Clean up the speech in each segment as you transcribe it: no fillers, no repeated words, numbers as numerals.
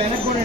వెనక్కోండి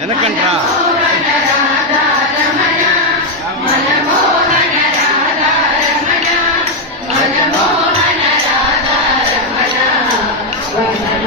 వెనకంట్రా Thank you.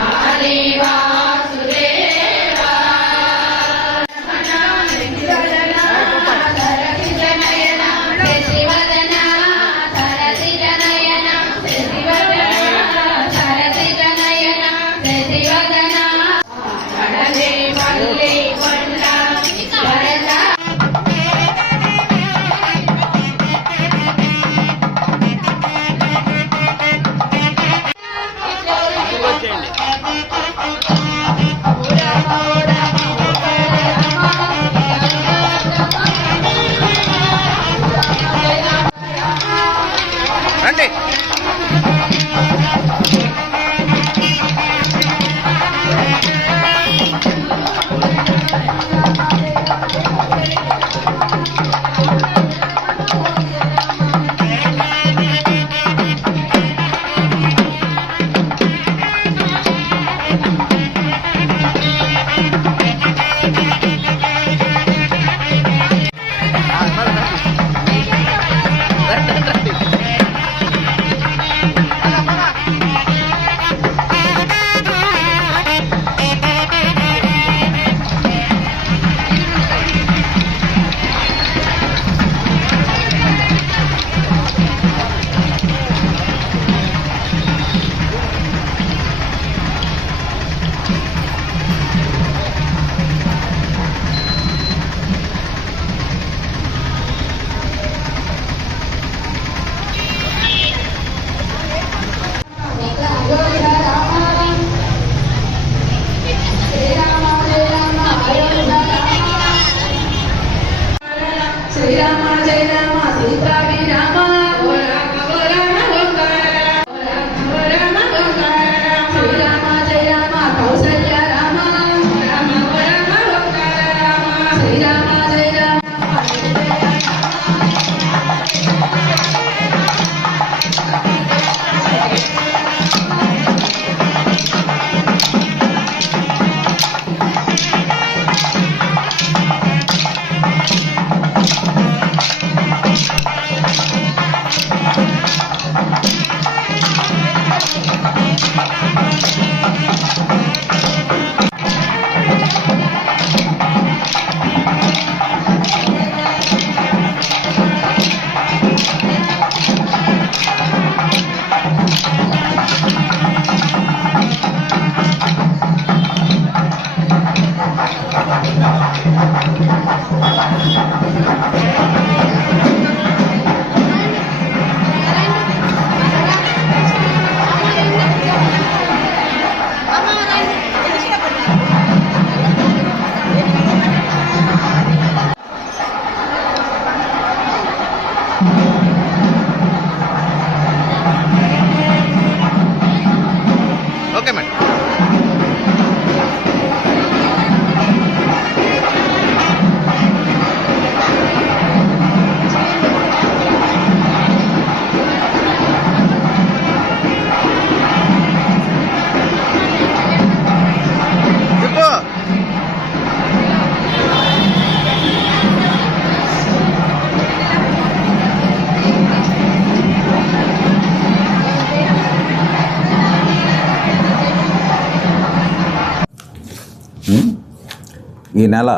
ఈ నెల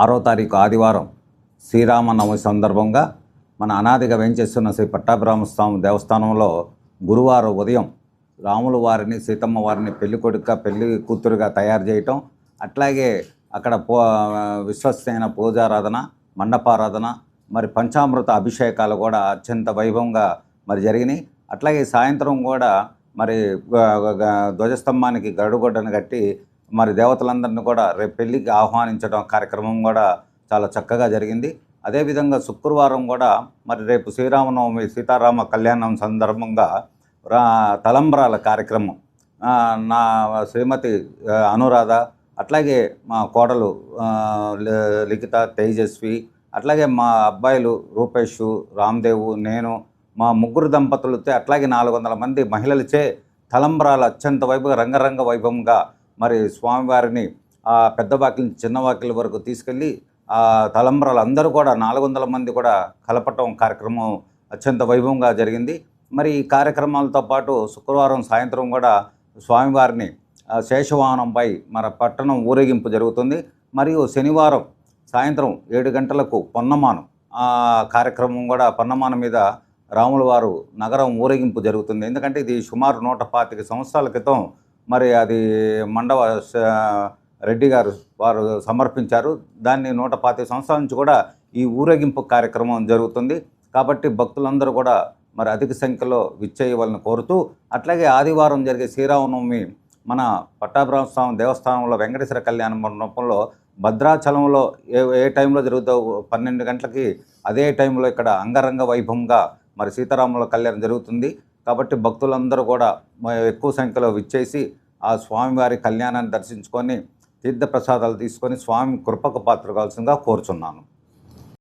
6వ తారీఖు ఆదివారం శ్రీరామనవమి సందర్భంగా మన అనాదిగా వేంచేస్తున్న శ్రీ పట్టాభిరామస్వామి దేవస్థానంలో గురువారం ఉదయం రాముల వారిని సీతమ్మ వారిని పెళ్లి కొడుక పెళ్లి కూతురుగా తయారు చేయటం, అట్లాగే అక్కడ విశ్వస్తైన పూజారాధన, మండపారాధన, మరి పంచామృత అభిషేకాలు కూడా అత్యంత వైభవంగా మరి జరిగినాయి. అట్లాగే సాయంత్రం కూడా మరి ధ్వజస్తంభానికి గరుడుగొడ్డను కట్టి మరి దేవతలందరినీ కూడా రేపు పెళ్ళికి ఆహ్వానించడం కార్యక్రమం కూడా చాలా చక్కగా జరిగింది. అదేవిధంగా శుక్రవారం కూడా మరి రేపు శ్రీరామనవమి సీతారామ కళ్యాణం సందర్భంగా తలంబ్రాల కార్యక్రమం నా శ్రీమతి అనురాధ, అట్లాగే మా కోడలు లిఖిత, తేజస్వి, అట్లాగే మా అబ్బాయిలు రూపేష్, రామ్దేవు, నేను, మా ముగ్గురు దంపతులతో అట్లాగే 400 మంది మహిళలచే తలంబ్రాలు అత్యంత వైభవంగా రంగరంగ వైభవంగా మరి స్వామివారిని ఆ పెద్ద వాకిలి నుంచి చిన్న వాకిలి వరకు తీసుకెళ్ళి ఆ తలంబ్రాలు అందరూ కూడా 400 మంది కూడా కలపటం కార్యక్రమం అత్యంత వైభవంగా జరిగింది. మరి ఈ కార్యక్రమాలతో పాటు శుక్రవారం సాయంత్రం కూడా స్వామివారిని శేషవాహనంపై మన పట్టణం ఊరేగింపు జరుగుతుంది. మరియు శనివారం సాయంత్రం 7 గంటలకు పొన్నమానం కార్యక్రమం కూడా పొన్నమానం మీద రాముల వారు నగరం ఊరేగింపు జరుగుతుంది. ఎందుకంటే ఇది సుమారు 125 సంవత్సరాల క్రితం మరి అది మండవ రెడ్డి గారు వారు సమర్పించారు. దాన్ని 125 సంవత్సరాల నుంచి కూడా ఈ ఊరేగింపు కార్యక్రమం జరుగుతుంది. కాబట్టి భక్తులందరూ కూడా మరి అధిక సంఖ్యలో విచ్చేయవాలని కోరుతూ, అట్లాగే ఆదివారం జరిగే శ్రీరామనవమి మన పట్టాభిరామస్వామి దేవస్థానంలో వెంకటేశ్వర కళ్యాణ మండపంలో భద్రాచలంలో ఏ టైంలో జరుగుతుందో 12 గంటలకి అదే టైంలో ఇక్కడ అంగరంగ వైభవంగా మరి సీతారాముల కళ్యాణం జరుగుతుంది. కాబట్టి భక్తులందరూ కూడా ఎక్కువ సంఖ్యలో విచ్చేసి ఆ స్వామివారి కళ్యాణాన్ని దర్శించుకొని తీర్థప్రసాదాలు తీసుకొని స్వామి కృపకు పాత్ర కావాల్సిందిగా కోరుచున్నాను.